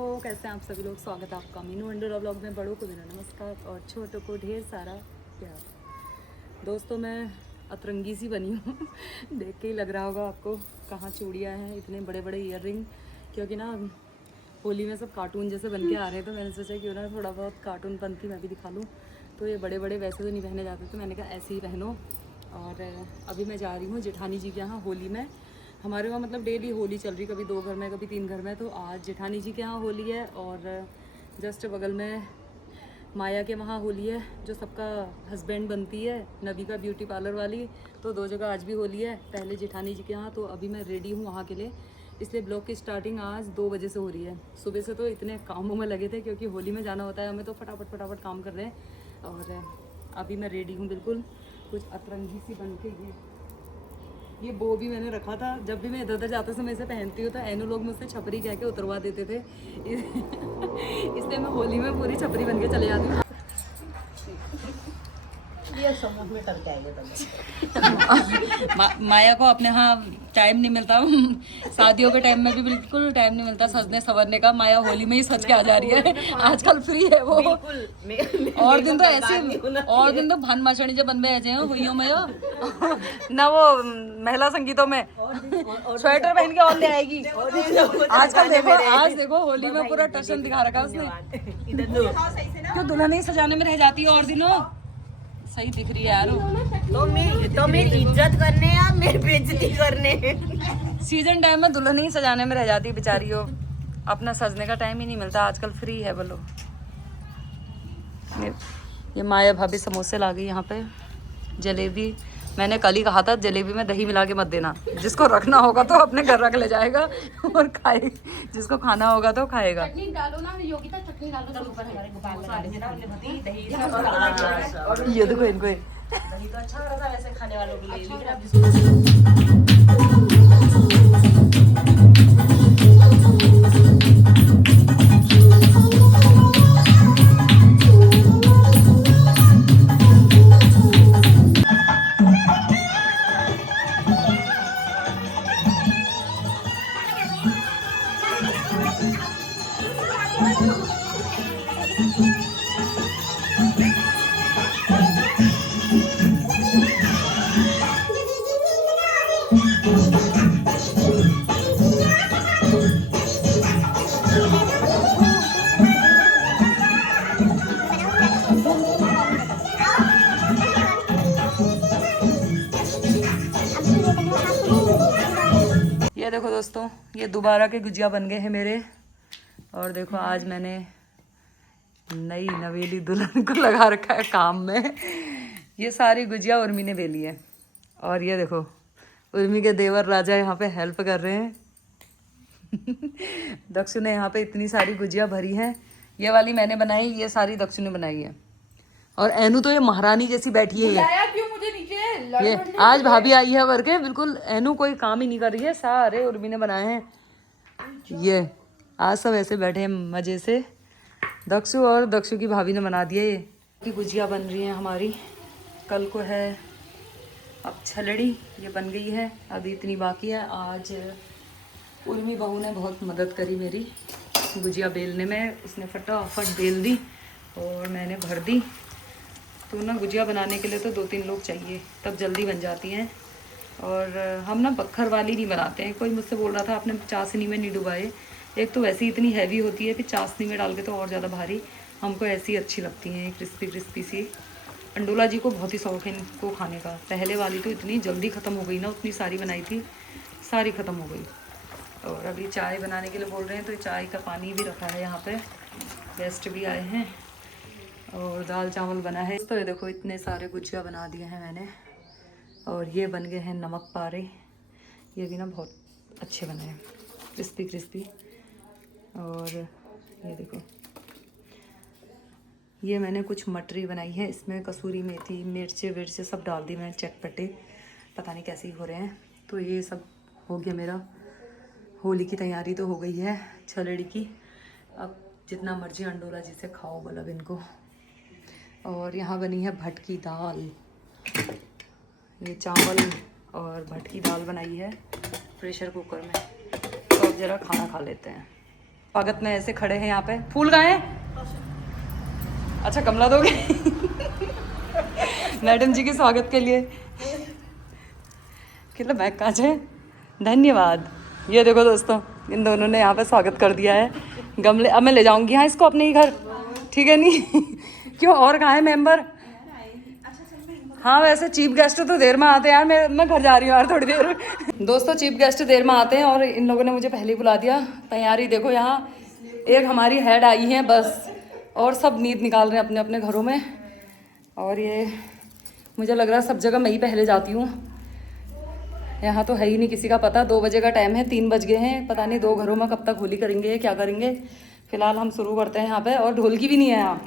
कैसे हैं आप सभी लोग। स्वागत है आपका मीनू अंडर ब्लॉग में। बड़ों को मेरा नमस्कार और छोटों को ढेर सारा प्यार। दोस्तों मैं अतरंगी सी बनी हूँ देख के ही लग रहा होगा आपको। कहाँ चूड़ियाँ हैं, इतने बड़े बड़े ईयर रिंग, क्योंकि ना होली में सब कार्टून जैसे बन के आ रहे हैं, तो मैंने सोचा क्यों ना थोड़ा बहुत कार्टून बनती मैं भी दिखा लूँ। तो ये बड़े बड़े वैसे तो नहीं पहने जाते, तो मैंने कहा ऐसे ही पहनो। और अभी मैं जा रही हूँ जेठानी जी के यहाँ होली में। हमारे वहाँ मतलब डेली होली चल रही, कभी 2 घर में कभी 3 घर में। तो आज जेठानी जी के यहाँ होली है और जस्ट बगल में माया के वहाँ होली है, जो सबका हस्बैंड बनती है, नबी का ब्यूटी पार्लर वाली। तो 2 जगह आज भी होली है, पहले जेठानी जी के यहाँ। तो अभी मैं रेडी हूँ वहाँ के लिए, इसलिए ब्लॉग की स्टार्टिंग आज 2 बजे से हो रही है। सुबह से तो इतने कामों में लगे थे, क्योंकि होली में जाना होता है हमें, तो फटाफट फटाफट काम कर रहे हैं। और अभी मैं रेडी हूँ बिल्कुल, कुछ अतरंगी सी बन के। ये बो भी मैंने रखा था, जब भी मैं इधर उधर जाते समय इसे पहनती हूँ तो एनु लोग मुझसे छपरी कह के उतरवा देते थे इसलिए मैं होली में पूरी छपरी बन के चले जाती हूँ। ये समझ में करके आएंगे माया को अपने यहाँ टाइम नहीं मिलता शादियों के टाइम में भी बिल्कुल टाइम नहीं मिलता सजने संवरने का। माया होली में ही सज के आ जा रही है, आजकल फ्री है वो। और दिन तो ऐसे, और दिन तो भान माचणी जो बनबे ऐसे हैं हुइयों में ना, वो महिला संगीतों में स्वेटर पहन के और ले आएगी। आजकल देखो, आज देखो होली में पूरा टशन दिखा रखा उसने। क्यों दुल्हन ही सजाने में रह जाती है और दिनों सही दिख रही है यार। तो मेरी इज्जत करने या मेरी बेइज्जती करने। सीजन टाइम में दुल्हन ही सजाने में रह जाती है बेचारी हो, अपना सजने का टाइम ही नहीं मिलता। आजकल फ्री है बोलो। ये माया भाभी समोसे ला गई यहाँ पे, जलेबी। मैंने कल ही कहा था जलेबी में दही मिला के मत देना, जिसको रखना होगा तो अपने घर रख ले जाएगा और खाए, जिसको खाना होगा तो खाएगा। चटनी डालो ना योगिता, चटनी डालो तो ऊपर ये देखो इनको, दही तो अच्छा लग रहा है वैसे खाने वालों के लिए, लेकिन ये देखो दोस्तों, ये दोबारा के गुजिया बन गए हैं मेरे। और देखो आज मैंने नई नवेली दुल्हन को लगा रखा है काम में। ये सारी गुजिया उर्मी ने बेली है। और ये देखो उर्मी के देवर राजा यहाँ पे हेल्प कर रहे हैं दक्षु ने यहाँ पे इतनी सारी गुजिया भरी हैं। ये वाली मैंने बनाई, ये सारी दक्षु ने बनाई है। और एनु तो ये महारानी जैसी बैठी है। क्यों मुझे नीचे ये आज भाभी आई है वर्के, बिल्कुल एनु कोई काम ही नहीं कर रही है, सारे उर्मी ने बनाए हैं। ये आज सब ऐसे बैठे हैं मजे से। दक्षु और दक्षु की भाभी ने बना दिया। ये की गुजिया बन रही है हमारी, कल को है अब छलड़ी, ये बन गई है, अभी इतनी बाकी है। आज उर्मी बहू ने बहुत मदद करी मेरी गुजिया बेलने में, उसने फटाफट बेल दी और मैंने भर दी। तो ना गुजिया बनाने के लिए तो 2-3 लोग चाहिए, तब जल्दी बन जाती हैं। और हम ना बक्खर वाली नहीं बनाते हैं। कोई मुझसे बोल रहा था आपने चाशनी में नहीं डुबाए, एक तो वैसे ही इतनी हैवी होती है, फिर चाशनी में डाल के तो और ज़्यादा भारी। हमको ऐसी अच्छी लगती हैं, क्रिस्पी क्रिस्पी सी। अंडोला जी को बहुत ही शौक है इनको खाने का। पहले वाली तो इतनी जल्दी ख़त्म हो गई ना, उतनी सारी बनाई थी, सारी ख़त्म हो गई। और अभी चाय बनाने के लिए बोल रहे हैं, तो चाय का पानी भी रखा है यहाँ पे, गेस्ट भी आए हैं। और दाल चावल बना है। तो ये देखो इतने सारे गुजिया बना दिए हैं मैंने। और ये बन गए हैं नमक पारे, ये भी ना बहुत अच्छे बने हैं, क्रिस्पी क्रिस्पी। और ये देखो ये मैंने कुछ मटरी बनाई है, इसमें कसूरी मेथी, मिर्चे विर्चे सब डाल दी मैं, चटपटे, पता नहीं कैसे ही हो रहे हैं। तो ये सब हो गया मेरा। होली की तैयारी तो हो गई है छलड़ी की, अब जितना मर्जी अंडोला जी से खाओ मतलब इनको। और यहाँ बनी है भटकी दाल, ये चावल और भटकी दाल बनाई है प्रेशर कुकर में। तो अब ज़रा खाना खा लेते हैं। स्वागत में ऐसे खड़े हैं यहाँ पे। फूल कहाँ हैं? अच्छा गमला दोगे? मैडम जी के स्वागत के लिए कितना बैग काज है। धन्यवाद। ये देखो दोस्तों, इन दोनों ने यहाँ पे स्वागत कर दिया है। गमले अब मैं ले जाऊंगी हाँ इसको अपने ही घर, ठीक है नहीं? क्यों और कहाँ है मेंबर? हाँ वैसे चीफ गेस्ट तो देर में आते हैं यार, मैं घर जा रही हूँ यार थोड़ी देर। दोस्तों चीफ गेस्ट देर में आते हैं और इन लोगों ने मुझे पहले ही बुला दिया। तैयारी देखो, यहाँ एक हमारी हेड आई है बस, और सब नींद निकाल रहे हैं अपने अपने घरों में। और ये मुझे लग रहा है सब जगह मैं ही पहले जाती हूँ, यहाँ तो है ही नहीं किसी का पता। 2 बजे का टाइम है, 3 बज गए हैं, पता नहीं 2 घरों में कब तक होली करेंगे क्या करेंगे। फिलहाल हम शुरू करते हैं यहाँ पे, और ढोलकी भी नहीं है यहाँ।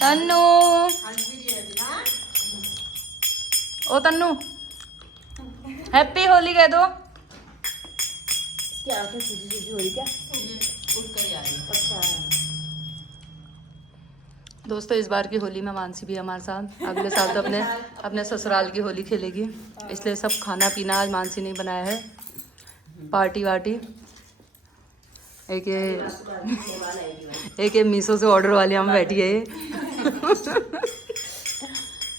तन्नू ओ तन्नू हैप्पी होली कह दो। दोस्तों इस बार की होली में मानसी भी हमारे साथ, अगले साल तो अपने ससुराल की होली खेलेगी, इसलिए सब खाना पीना आज मानसी ने बनाया है। पार्टी वार्टी एक मीशो से ऑर्डर वाली हम बैठी है ये।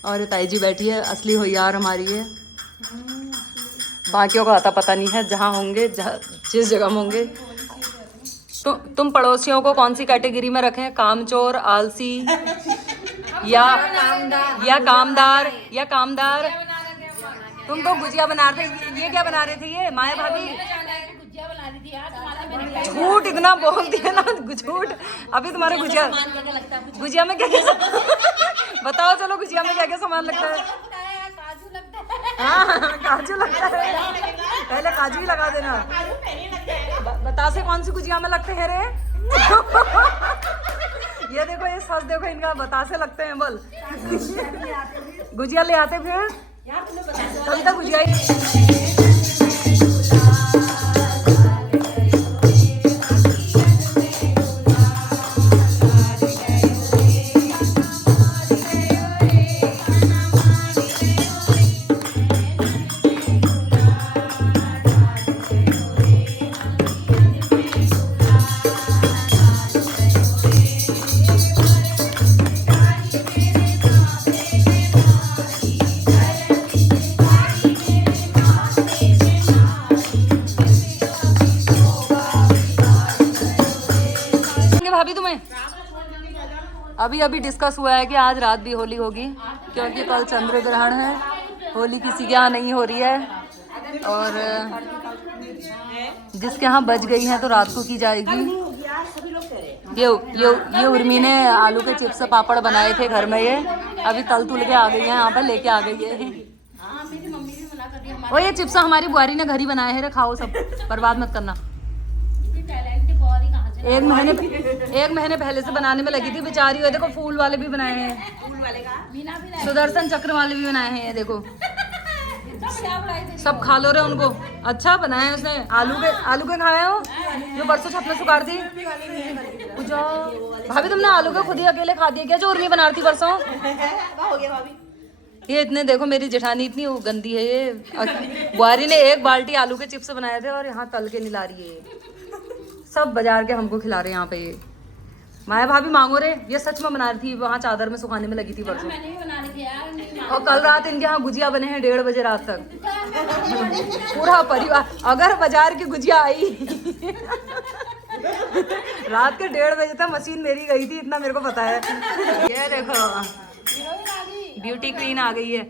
और ये ताई जी बैठी है, असली होशियार हमारी है। बाकियों का आता पता नहीं है, जहाँ होंगे जिस जगह में होंगे। तो तुम पड़ोसियों को कौन सी कैटेगरी में रखें? कामचोर, आलसी या कामदार या कामदार? तुम तो गुजिया बना रहे थे, ये क्या बना रहे थे? ये माया भाभी झूठ इतना बोल दिया ना, झूठ। अभी तुम्हारे गुजिया में क्या क्या बताओ, चलो गुजिया में क्या क्या सामान लगता है? हाँ काजू लगता है, पहले काजू ही लगा देना। बतासे कौन सी गुजिया में लगते हैं रे? ये देखो, ये सच देखो इनका, बतासे लगते हैं बोल। गुजिया ले आते फिर तभी तक गुजिया ही। भाभी तुम्हें अभी डिस्कस हुआ है कि आज रात भी होली होगी, क्योंकि कल चंद्र ग्रहण है। होली किसी के यहाँ नहीं हो रही है, और जिसके यहाँ बज गई है तो रात को की जाएगी। ये उर्मी ने आलू के चिप्स पापड़ बनाए थे घर में, ये अभी तल तुल के आ गई है, यहाँ पर लेके आ गई है। और ये चिप्स हमारी बुआरी ने घर ही बनाए हैं, खाओ सब, बर्बाद मत करना। एक महीने पहले से बनाने में लगी थी बेचारी। ये देखो फूल वाले भी बनाए हैं, सुदर्शन चक्र वाले भी बनाए हैं, ये देखो सब खा लो रे उनको। अच्छा बनाए उसने। आलू के खाए हो जो परसों छत में सुखाड़ थी भाभी? तुमने आलू के खुद ही अकेले खा दिए क्या, जो उर्मी बना रही थी परसों? ये इतने देखो, मेरी जेठानी इतनी गंदी है ये। बुआरी ने 1 बाल्टी आलू के चिप्स बनाए थे और यहाँ तल के निला रही है। सब बाजार के हमको खिला रहे हैं यहाँ पे। ये माया भाभी मांगो रे, ये सच में बना रही थी, वहाँ चादर में सुखाने में लगी थी परसों। और कल रात इनके यहाँ गुजिया बने हैं 1:30 बजे रात तक, पूरा परिवार। अगर बाजार की गुजिया आई रात के 1:30 बजे तक, मशीन मेरी गई थी, इतना मेरे को पता है। ये देखो ब्यूटी क्वीन आ गई है।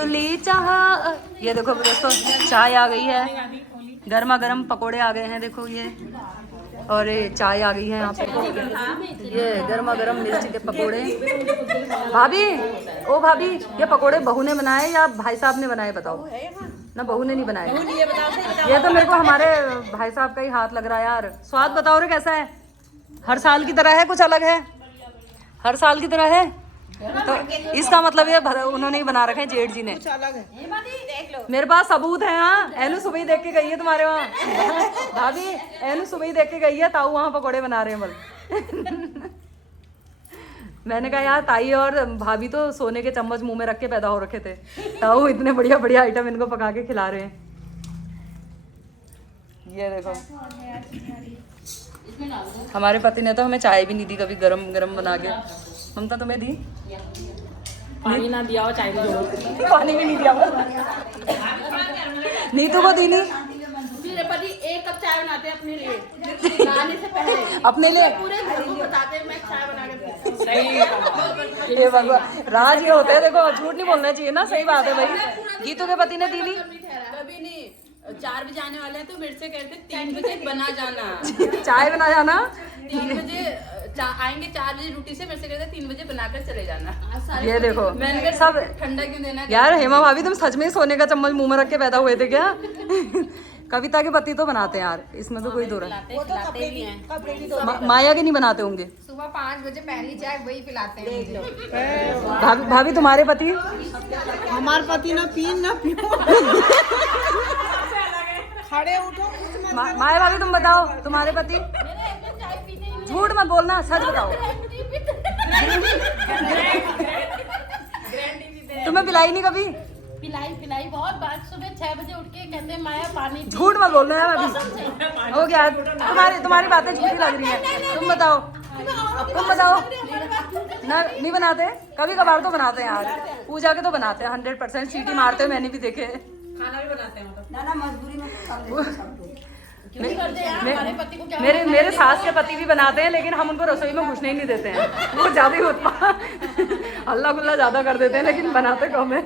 केतुली चाह। ये देखो दोस्तों चाय आ गई है, गर्मा गर्म पकोड़े आ गए हैं, देखो ये, और ये चाय आ गई है यहाँ पे, ये गर्मा गर्म मिर्ची के पकोड़े। भाभी, ओ भाभी, ये पकोड़े बहू ने बनाए या भाई साहब ने बनाए बताओ ना? बहू ने नहीं बनाए, ये तो मेरे को हमारे भाई साहब का ही हाथ लग रहा है यार। स्वाद बताओ रे कैसा है? हर साल की तरह है, कुछ अलग है? हर साल की तरह है, तो इसका मतलब ये उन्होंने ही बना रखे हैं, जेठ जी ने। मेरे पास सबूत है। हाँ, एनु सुबह ही देख के गई है तुम्हारे वहाँ। भाभी, एनु सुबह ही देख के गई है, ताऊ वहाँ पकोड़े बना रहे हैं बल। मैंने कहा यार ताई और भाभी तो सोने के चम्मच मुंह में रख के पैदा हो रखे थे, ताऊ इतने बढ़िया बढ़िया आइटम इनको पका के खिला रहे हैं। ये देखो, हमारे पति ने तो हमें चाय भी नहीं दी कभी गरम गरम बना के। ममता तुम्हें दी? पानी ना दिया हो, चाय पानी भी नहीं दिया। नीतू को दी नहीं? मेरे पति 1 कप चाय बनाते हैं अपने लिए, नहाने से पहले अपने लिए पूरे घर को बताते हैं मैं चाय बना के पीती हूँ। ये भगवान, राज ये होते हैं। देखो झूठ नहीं बोलना चाहिए ना, सही बात है भाई। गीतू के पति ने दी नहीं? कभी नहीं। 4 बजे आने वाले हैं तो मेरे से कहते 3 बजे बना जाना, चाय बना जाना। 3 बजे आएंगे, 4 बजे ड्यूटी से, मेरे से कहते 3 बजे बनाकर चले जाना। ये देखो मैंने कहा सब। ठंडा क्यों देना यार हेमा भाभी, तुम सच में ही सोने का चम्मच मुंह में रख के पैदा हुए थे क्या? कविता के पति तो बनाते हैं यार, इसमें तो कोई दो रहा। खिलाते भी हैं। माया के नहीं बनाते होंगे? सुबह 5 बजे पहली चाय वही पिलाते हैं। भाभी तुम्हारे पति? हमारे पति ना पी ना पियो, खड़े उठो। माया भाभी तुम बताओ, तुम्हारे पति? झूठ मत बोलना, सच बताओ। तुम्हें पिलाई नहीं कभी? पिलाई बहुत बार, सुबह 6 बजे उठ के कहते हैं माया पानी पी। झूठ मत बोलना यार अभी। हो गया, तुम्हारी बातें झूठी लग रही है। तुम बताओ ना, नहीं बनाते? कभी कभार तो बनाते हैं यार, पूजा के तो बनाते हैं 100%, सीटी मारते हैं, मैंने भी देखे। खाना भी बनाते हैं मेरे सास के पति भी बनाते हैं, लेकिन हम उनको रसोई में घुसने ही नहीं देते हैं। वो ज्यादा ही होता हल्ला गुल्ला ज्यादा कर देते हैं, लेकिन बनाते कम है।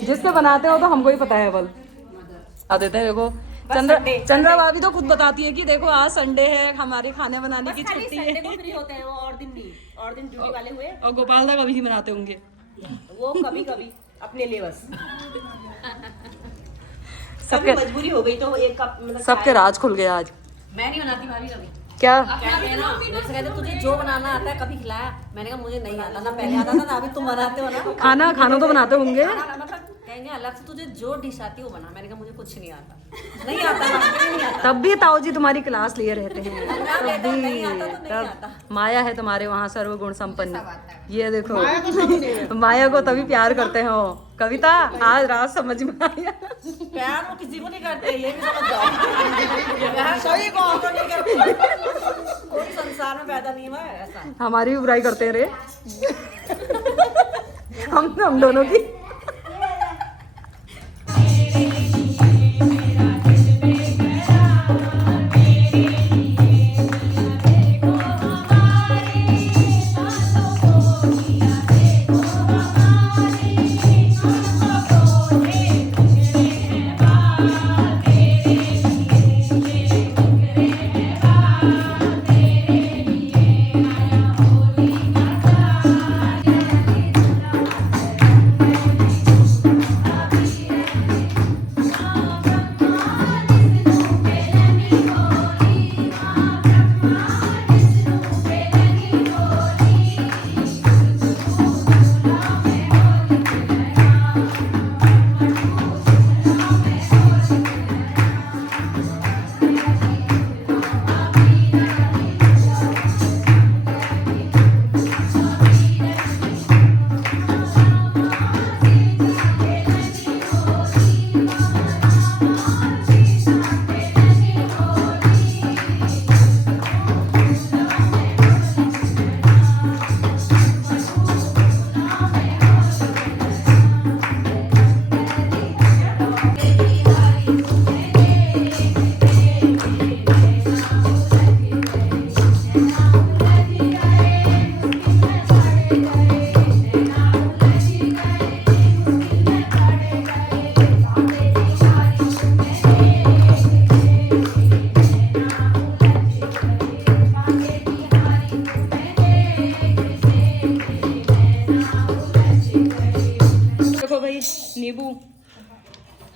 जिसके बनाते हो तो हमको ही पता है बल आ देते हैं। देखो चंद्रा भाभी तो खुद बताती है कि देखो आज संडे है, हमारे खाने बनाने की छुट्टी है। फ्री होते हैं वो, और दिन नहीं, और दिन ड्यूटी वाले हुए। और गोपाल दा कभी ही बनाते होंगे वो कभी कभी अपने लिए बस। सबके मजबूरी हो गई तो एक कप मतलब सबके राज खुल गए आज। मैं नहीं बनाती भाभी कभी। क्या? कहते हैं ना, मेरे से कहते तुझे जो बनाना आता है कभी खिलाया? मैंने कहा मुझे नहीं आता, ना पहले आता था ना अभी तुम बनाते हो ना। खाना तो बनाते होंगे। मतलब कहेंगे अलग से तुझे जो डिश आती है वो बना। मैंने कहा मुझे कुछ नहीं आता, नहीं आता, नहीं आता। तब भी ताऊ जी तुम्हारी क्लास लिए रहते हैं। नहीं आता तो नहीं आता। माया है तुम्हारे वहाँ सर्वगुण संपन्न। ये देखो माया को तभी प्यार करते हो। कविता आज रात समझ में आया। प्यार वो किसी को नहीं करते, ये भी समझ जाओ। सही को नहीं करते, कोई संसार में पैदा नहीं हुआ है ऐसा। हमारी भी बुराई करते हैं रे हम दोनों की।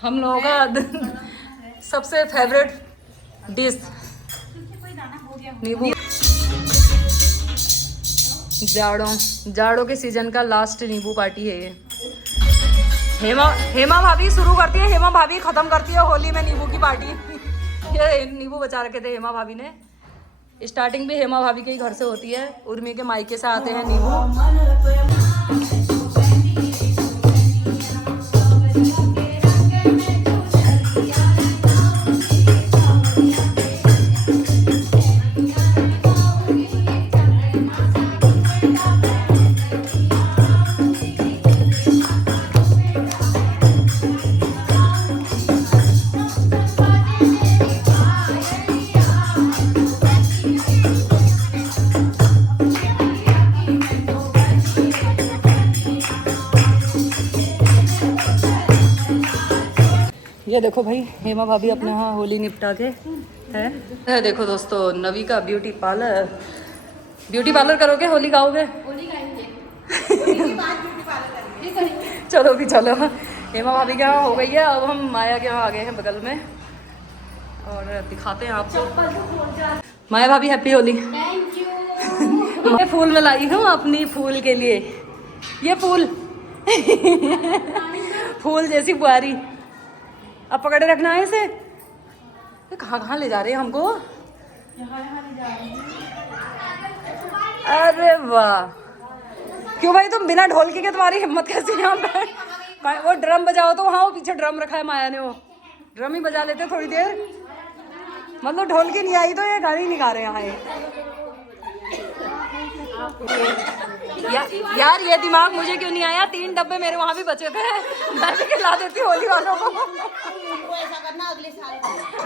हम लोगों का सबसे फेवरेट डिश नींबू। जाड़ों के सीजन का लास्ट नींबू पार्टी है ये। हेमा भाभी शुरू करती है, हेमा भाभी खत्म करती है होली में नींबू की पार्टी। ये नींबू बचा रखे थे हेमा भाभी ने। स्टार्टिंग भी हेमा भाभी के ही घर से होती है, उर्मी के मायके से आते हैं नींबू। ये देखो भाई हेमा भाभी अपने यहाँ होली निपटा के है। देखो दोस्तों नवी का ब्यूटी पार्लर करोगे, होली गाओगे? होली गाएंगे। चलो भी चलो। हेमा भाभी के यहाँ हो गई है, अब हम माया के यहाँ आ गए हैं बगल में और दिखाते हैं आपको। माया भाभी हैप्पी होली। Thank you. मैं फूल में लाई हूँ अपनी फूल के लिए। ये फूल फूल जैसी बुआरी। अब पकड़े रखना है इसे। ये कहाँ ले जा रहे हैं हमको? अरे वाह, क्यों भाई तुम बिना ढोलकी के तुम्हारी हिम्मत कैसे यहाँ पे? वो ड्रम बजाओ तो वहाँ वो पीछे ड्रम रखा है माया ने, वो ड्रम ही बजा लेते थोड़ी देर। मतलब ढोलकी नहीं आई तो ये गाड़ी नहीं गा रहे यहाँ ये। यार ये दिमाग मुझे क्यों नहीं आया? 3 डब्बे मेरे वहाँ भी बचे थे, मैं भी खिला देती होली वालों को। ऐसा करना अगले साल।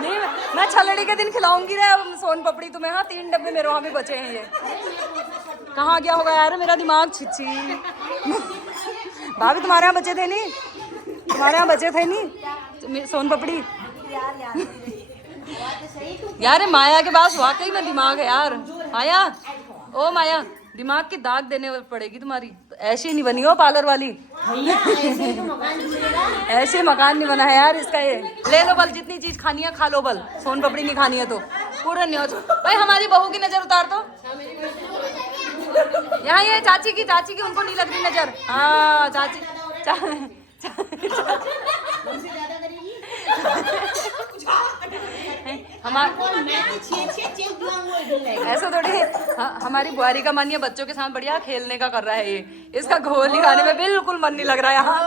नहीं मैं छलड़ी के दिन खिलाऊंगी रे सोन पपड़ी तुम्हें। हाँ 3 डब्बे मेरे वहाँ भी बचे हैं। ये कहाँ गया होगा यार मेरा दिमाग? छिछी भाभी तुम्हारे यहाँ बचे थे नहीं? तुम्हारे यहाँ बचे थे नहीं सोन पपड़ी? यार माया के पास वाकई में दिमाग है यार। माया, ओ माया, दिमाग की दाग देने पड़ेगी तुम्हारी। तो ऐसी नहीं बनी हो पार्लर वाली। ऐसे मकान नहीं बना है यार इसका। ये ले लो बल, जितनी चीज खानी है खा लो बल। सोन पपड़ी नहीं खानी है तो पूरा नहीं हो भाई। हमारी बहू की नजर उतार दो यहाँ। ये चाची की उनको नहीं लग रही नजर। हाँ चाची ऐसा थोड़ी। हमारी बुआरी का मन ये बच्चों के साथ बढ़िया खेलने का कर रहा है। ये इसका होली गाने में बिल्कुल मन नहीं लग रहा है यहाँ।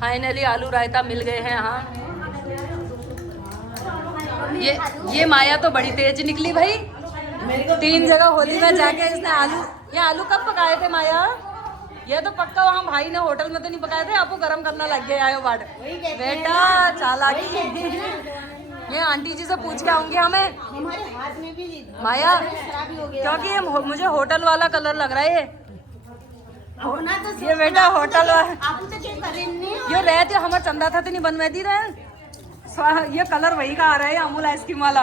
फाइनली आलू रायता मिल गए हैं यहाँ। ये माया तो बड़ी तेज निकली भाई। 3 जगह होली में जाके इसने ये आलू कब पकाए थे माया? ये तो पक्का वहाँ भाई ने होटल में तो नहीं पकाए थे, आपको गरम करना लग गया आयो बाट। बेटा चालाकी। ये आंटी जी से पूछ के आऊंगी हमें माया, क्योंकि ये मुझे होटल वाला कलर लग रहा है। ये बेटा होटल ये रहते हमारे चंदा था तो नहीं बनवा दी रहे। ये कलर वही का आ रहा है अमूल आइसक्रीम वाला।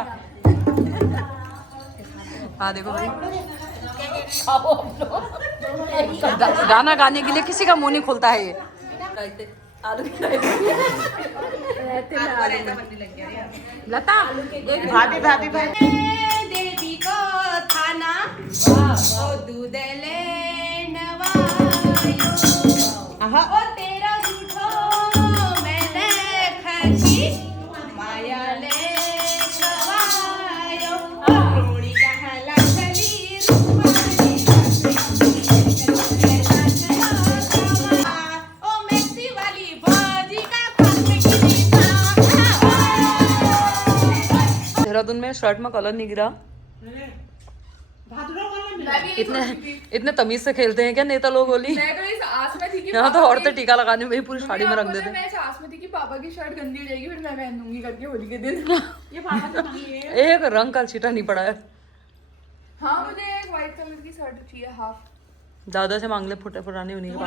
हाँ देखो भाई गाना गाने के लिए किसी का मुंह नहीं खुलता है। ये आलू लता भाभी भाभी भाभी देवी को थाना दूध ले ओ तेरा झूठो मैंने खर्ची माया ले देहरादून में शर्ट में कलर नहीं गिरा। इतने इतने तमीज से खेलते हैं क्या नेता लोग होली? मैं तो इस आस में थी कि यहाँ तो औरतें टीका लगाने में ही पूरी साड़ी में रख देते हैं। मैं इस आस में थी कि पापा की शर्ट गंदी हो जाएगी फिर मैं पहन दूंगी करके होली के दिन। ये पापा से मांगी है। एक रंग का छीटा नहीं पड़ा है। हाँ मुझे एक व्हाइट कलर की शर्ट चाहिए हाफ। दादा से मांग ले, फुटे पुरानी उन्हीं के पास।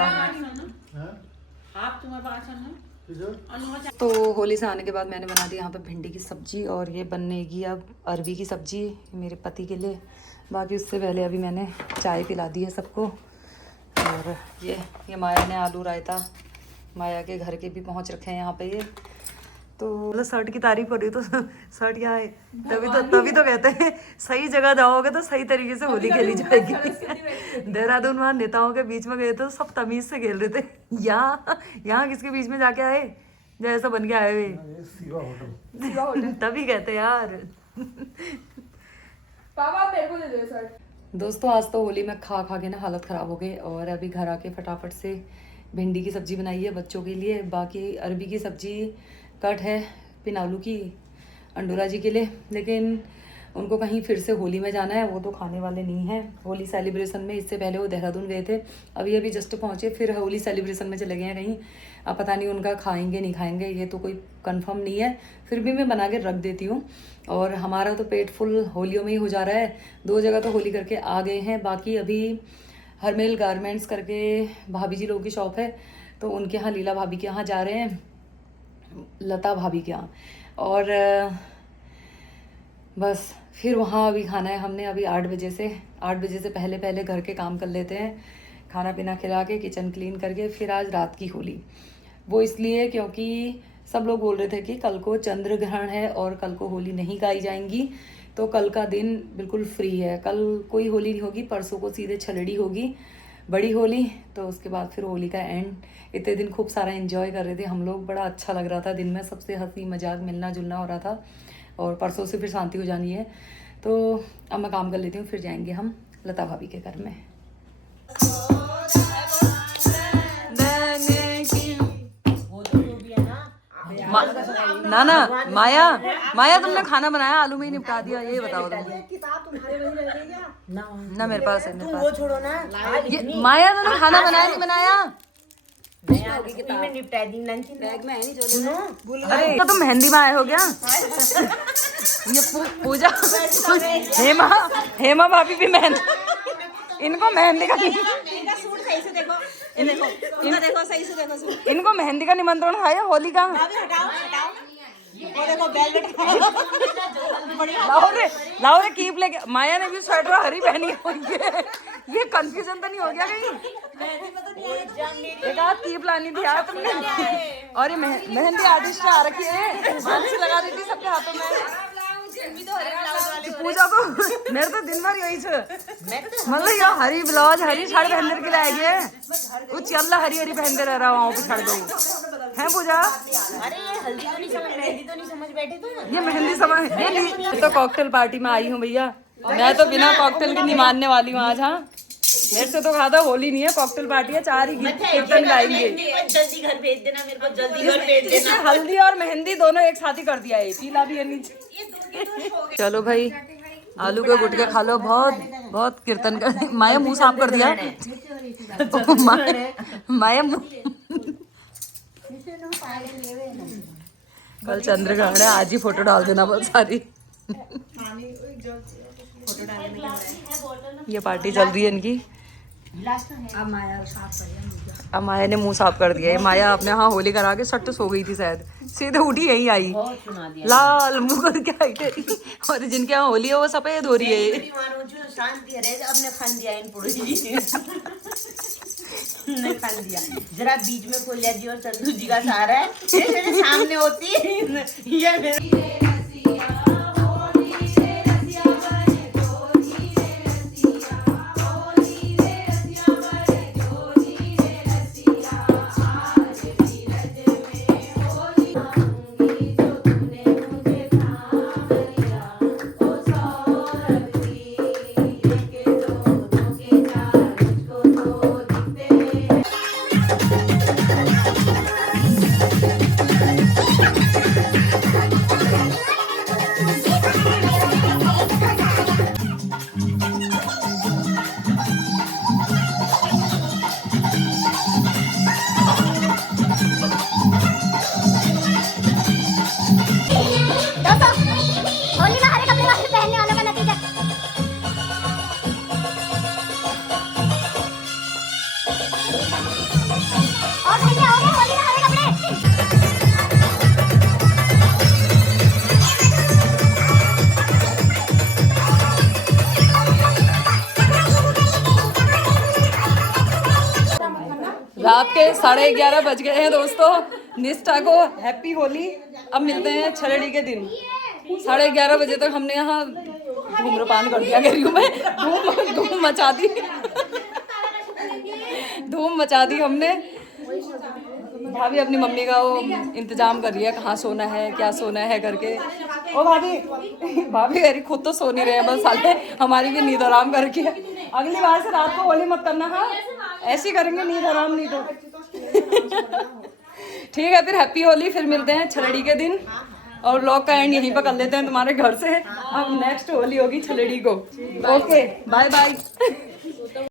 आप तुम्हारे पास है ना? तो होली से आने के बाद मैंने बना दी यहाँ पे भिंडी की सब्जी और ये बनेगी अब अरबी की सब्जी मेरे पति के लिए। बाकी उससे पहले अभी मैंने चाय पिला दी है सबको। और ये माया ने आलू रायता, माया के घर के भी पहुँच रखे हैं यहाँ पे ये। तो मतलब शर्ट की तारीफ हो रही तो शर्ट यहाँ है तभी तो कहते हैं सही जगह जाओगे तो सही तरीके से होली खेली जाएगी। देहरादून वहाँ नेताओं के बीच में गए तो सब तमीज से खेल रहे थे। यहाँ किसके बीच में जाके आए जैसा बन के आए हुए। तभी कहते यार। पापा मेरे को दे दो शर्ट। दोस्तों आज तो होली में खा के ना हालत ख़राब हो गई और अभी घर आके फटाफट से भिंडी की सब्ज़ी बनाई है बच्चों के लिए। बाकी अरबी की सब्ज़ी कट है पिनालू की अंडोरा जी के लिए, लेकिन उनको कहीं फिर से होली में जाना है, वो तो खाने वाले नहीं हैं होली सेलिब्रेशन में। इससे पहले वो देहरादून गए थे, अभी जस्ट पहुँचे, फिर होली सेलिब्रेशन में चले गए हैं कहीं। अब पता नहीं उनका खाएंगे नहीं खाएंगे, ये तो कोई कंफर्म नहीं है। फिर भी मैं बना के रख देती हूँ। और हमारा तो पेट फुल होलियों में ही हो जा रहा है। 2 जगह तो होली करके आ गए हैं। बाकी अभी हरमेल गारमेंट्स करके भाभी जी लोगों की शॉप है, तो उनके यहाँ लीला भाभी के यहाँ जा रहे हैं, लता भाभी के यहाँ। और बस फिर वहाँ अभी खाना है हमने अभी 8 बजे से पहले घर के काम कर लेते हैं, खाना पीना खिला के किचन क्लीन करके। फिर आज रात की होली, वो इसलिए क्योंकि सब लोग बोल रहे थे कि कल को चंद्र ग्रहण है और कल को होली नहीं गाई जाएंगी, तो कल का दिन बिल्कुल फ्री है। कल कोई होली नहीं होगी, परसों को सीधे छलड़ी होगी बड़ी होली। तो उसके बाद फिर होली का एंड। इतने दिन खूब सारा एंजॉय कर रहे थे हम लोग, बड़ा अच्छा लग रहा था। दिन में सबसे हंसी मजाक मिलना जुलना हो रहा था और परसों से फिर शांति हो जानी है। तो अब मैं काम कर लेती हूँ, फिर जाएंगे हम लता भाभी के घर में। ना माया तुमने खाना बनाया, आलू में ही निपटा दिया, ये बताओ तुम। ना मेरे पास है, मेरे पास। वो छोड़ो ना, माया तुमने खाना बनाया नहीं बनाया? में निपटा दी बैग में है नहीं चलो। अरे तो तुम मेहंदी में आए हो क्या? ये पूजा हेमा भाभी भी मेहंदी, इनको मेहंदी का सूट सही से देखो, ये देखो, इनका देखो सही से देखो सूट। इनको मेहंदी का निमंत्रण है या होली का? हटाओ वो देखो बेलवेट। लाओ रे कीप लेके। माया ने भी स्वेटर हरी पहनी हुई है, ये कंफ्यूजन तो नहीं हो गया कहीं? एक आध कीप लानी थी यार तुमने। और ये मेहंदी आर्टिस्ट आ रखी है, मानसी लगा दी थी सबके हाथों में। पूजा को मेरे तो दिन भर यही मतलब ये हरी ब्लाउज हरी साड़ी पहनने के लायक है, वो चल हरी पहनते रह रहा वहाँ पे छड़ दो है पूजा। अरे ये हल्दी तो नहीं समझ, मेहंदी तो नहीं समझ बैठे तुम। ये मेहंदी समझ, ये तो कॉकटेल पार्टी में आई हूँ भैया, मैं तो बिना कॉकटेल के नहीं मानने वाली हूँ आज। हाँ मेरे से तो कहा था होली नहीं है कॉकटेल पार्टी है, 4 ही कीर्तन गाएंगे। जल्दी घर भेज देना मेरे को, जल्दी घर भेज देना। हल्दी और मेहंदी दोनों एक साथ ही कर दिया है, पीला भी है नीचे। चलो भाई आलू के गुटके खा लो, बहुत कीर्तन कर। माया मुंह साफ कर दिया, माया कल चंद्र ग्रहण है, आज ही फोटो डाल देना बहुत सारी। ये पार्टी चल रही है इनकी। अब माया ने मुंह साफ कर दिया है। माया अपने यहाँ होली करा के सट्ट सो गई थी शायद, सीधे उठी यही आई, लाल मुंह करके आई थी। और जिनके यहाँ होली है वो सफेद हो रही है। खान दिया जरा बीच में खोलिया जी और चंदू जी का सहारा है, सामने होती है। रात के 11:30 बज गए हैं दोस्तों। निष्ठा को हैप्पी होली। अब मिलते हैं छलड़ी के दिन। 11:30 बजे तक हमने यहाँ धूम्रपान कर दिया, कह रही हूँ मैं, धूम मचा दी, धूम मचा दी हमने। भाभी अपनी मम्मी का वो इंतजाम कर रही है, कहाँ सोना है, क्या सोना है करके। ओ भाभी कह रही खुद तो सो नहीं रहे हैं, बस साले हमारी भी नींद आराम कर रखी है। अगली बार से रात को होली मत करना। हाँ ऐसे ही करेंगे, नींद आराम नहीं तो ठीक है। फिर हैप्पी होली। फिर मिलते हैं छलड़ी के दिन और व्लॉग का एंड यहीं पर कर लेते हैं तुम्हारे घर से। अब नेक्स्ट होली होगी छलड़ी को। Okay bye bye.